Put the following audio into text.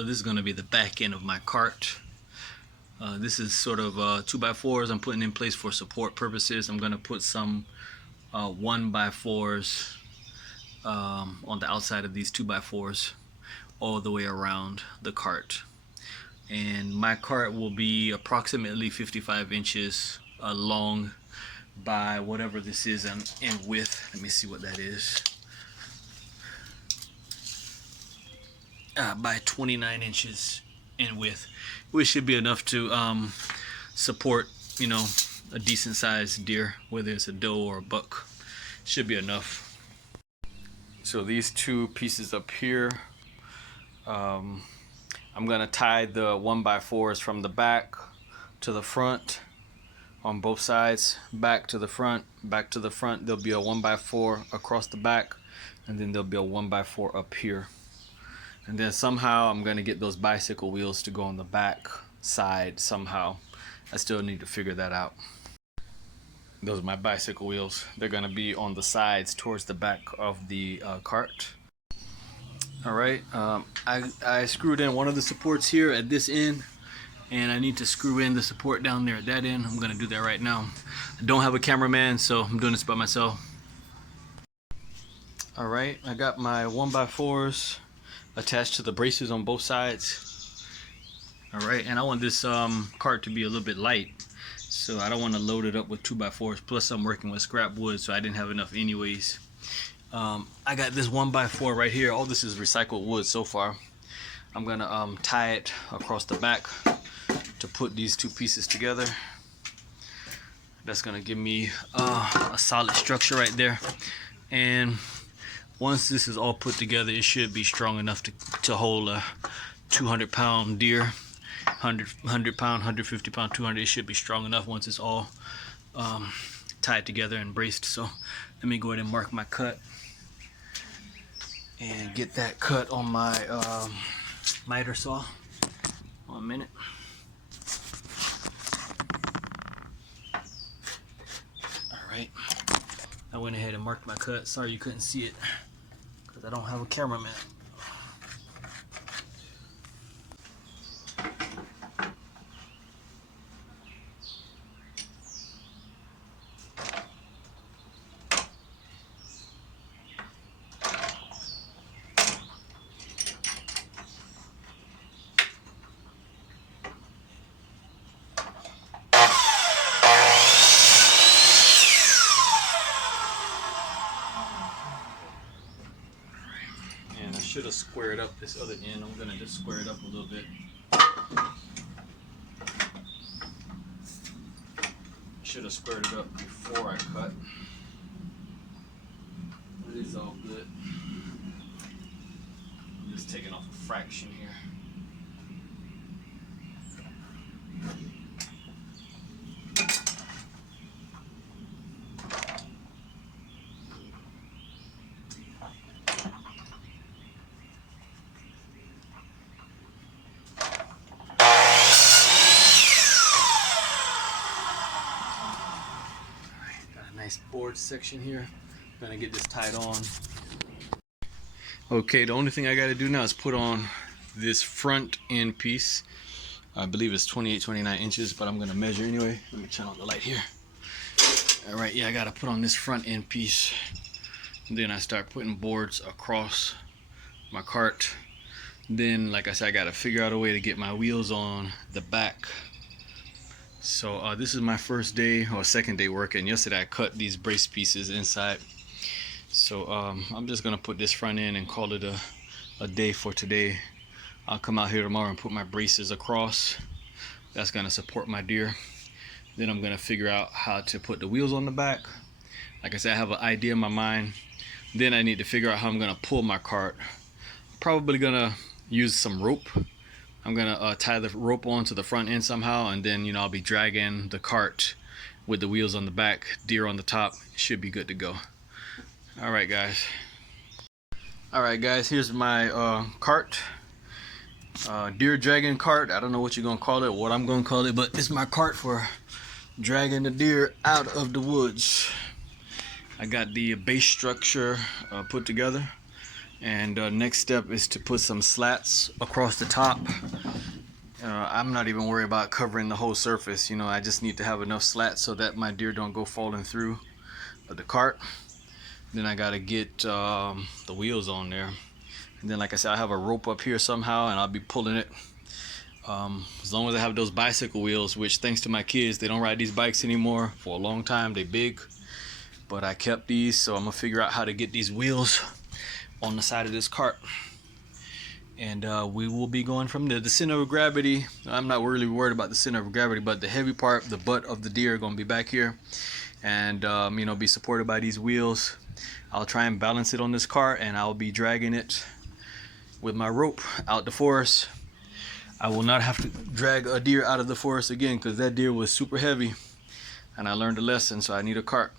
So this is going to be the back end of my cart. This is sort of 2x4s I'm putting in place for support purposes. I'm going to put some 1x4s on the outside of these 2x4s all the way around the cart. And my cart will be approximately 55 inches long by whatever this is in width. Let me see what that is. By 29 inches in width, which should be enough to support, you know, a decent sized deer, whether it's a doe or a buck. Should be enough. So these two pieces up here, I'm gonna tie the 1x4s from the back to the front on both sides, back to the front, back to the front. There'll be a 1x4 across the back, and then there'll be a 1x4 up here. And then somehow I'm gonna get those bicycle wheels to go on the back side somehow. I still need to figure that out. Those are my bicycle wheels. They're gonna be on the sides towards the back of the cart. All right, I screwed in one of the supports here at this end, and I need to screw in the support down there at that end. I'm gonna do that right now. I don't have a cameraman, so I'm doing this by myself. All right, I got my 1x4s attached to the braces on both sides. All right, and I want this cart to be a little bit light, so I don't want to load it up with 2x4s. Plus I'm working with scrap wood, so I didn't have enough anyways. I got this 1x4 right here. All this is recycled wood so far. I'm gonna tie it across the back to put these two pieces together. That's gonna give me a solid structure right there. And once this is all put together, it should be strong enough to hold a 200-pound deer. 100-pound, 150-pound, 200. It should be strong enough once it's all tied together and braced. So let me go ahead and mark my cut and get that cut on my miter saw. 1 minute. All right, I went ahead and marked my cut. Sorry you couldn't see it because I don't have a cameraman. Should have squared up this other end. I'm gonna just square it up a little bit. Should have squared it up before I cut. But it's all good. I'm just taking off a fraction here. Board section here. I'm gonna get this tied on. Okay, the only thing I gotta do now is put on this front end piece. I believe it's 28-29 inches, but I'm gonna measure anyway. Let me turn on the light here. All right, yeah, I gotta put on this front end piece. And then I start putting boards across my cart. Then, like I said, I gotta figure out a way to get my wheels on the back. So this is my first day or second day working. Yesterday I cut these brace pieces inside. So I'm just gonna put this front end and call it a day for today. I'll come out here tomorrow and put my braces across. That's gonna support my deer. Then I'm gonna figure out how to put the wheels on the back. Like I said, I have an idea in my mind. Then I need to figure out how I'm gonna pull my cart. Probably gonna use some rope. I'm gonna tie the rope onto the front end somehow, and then, you know, I'll be dragging the cart with the wheels on the back, deer on the top. Should be good to go. All right, guys. All right, guys. Here's my cart, deer dragging cart. I don't know what you're gonna call it, what I'm gonna call it, but it's my cart for dragging the deer out of the woods. I got the base structure put together. And next step is to put some slats across the top. I'm not even worried about covering the whole surface. You know, I just need to have enough slats so that my deer don't go falling through the cart. Then I gotta get the wheels on there. And then, like I said, I have a rope up here somehow, and I'll be pulling it. As long as I have those bicycle wheels, which thanks to my kids, they don't ride these bikes anymore for a long time. They big, but I kept these, so I'm gonna figure out how to get these wheels on the side of this cart. And we will be going from there. The center of gravity, I'm not really worried about the center of gravity, but the heavy part, the butt of the deer, are gonna be back here, and you know, be supported by these wheels. I'll try and balance it on this cart, and I'll be dragging it with my rope out the forest. I will not have to drag a deer out of the forest again, because that deer was super heavy, and I learned a lesson, so I need a cart.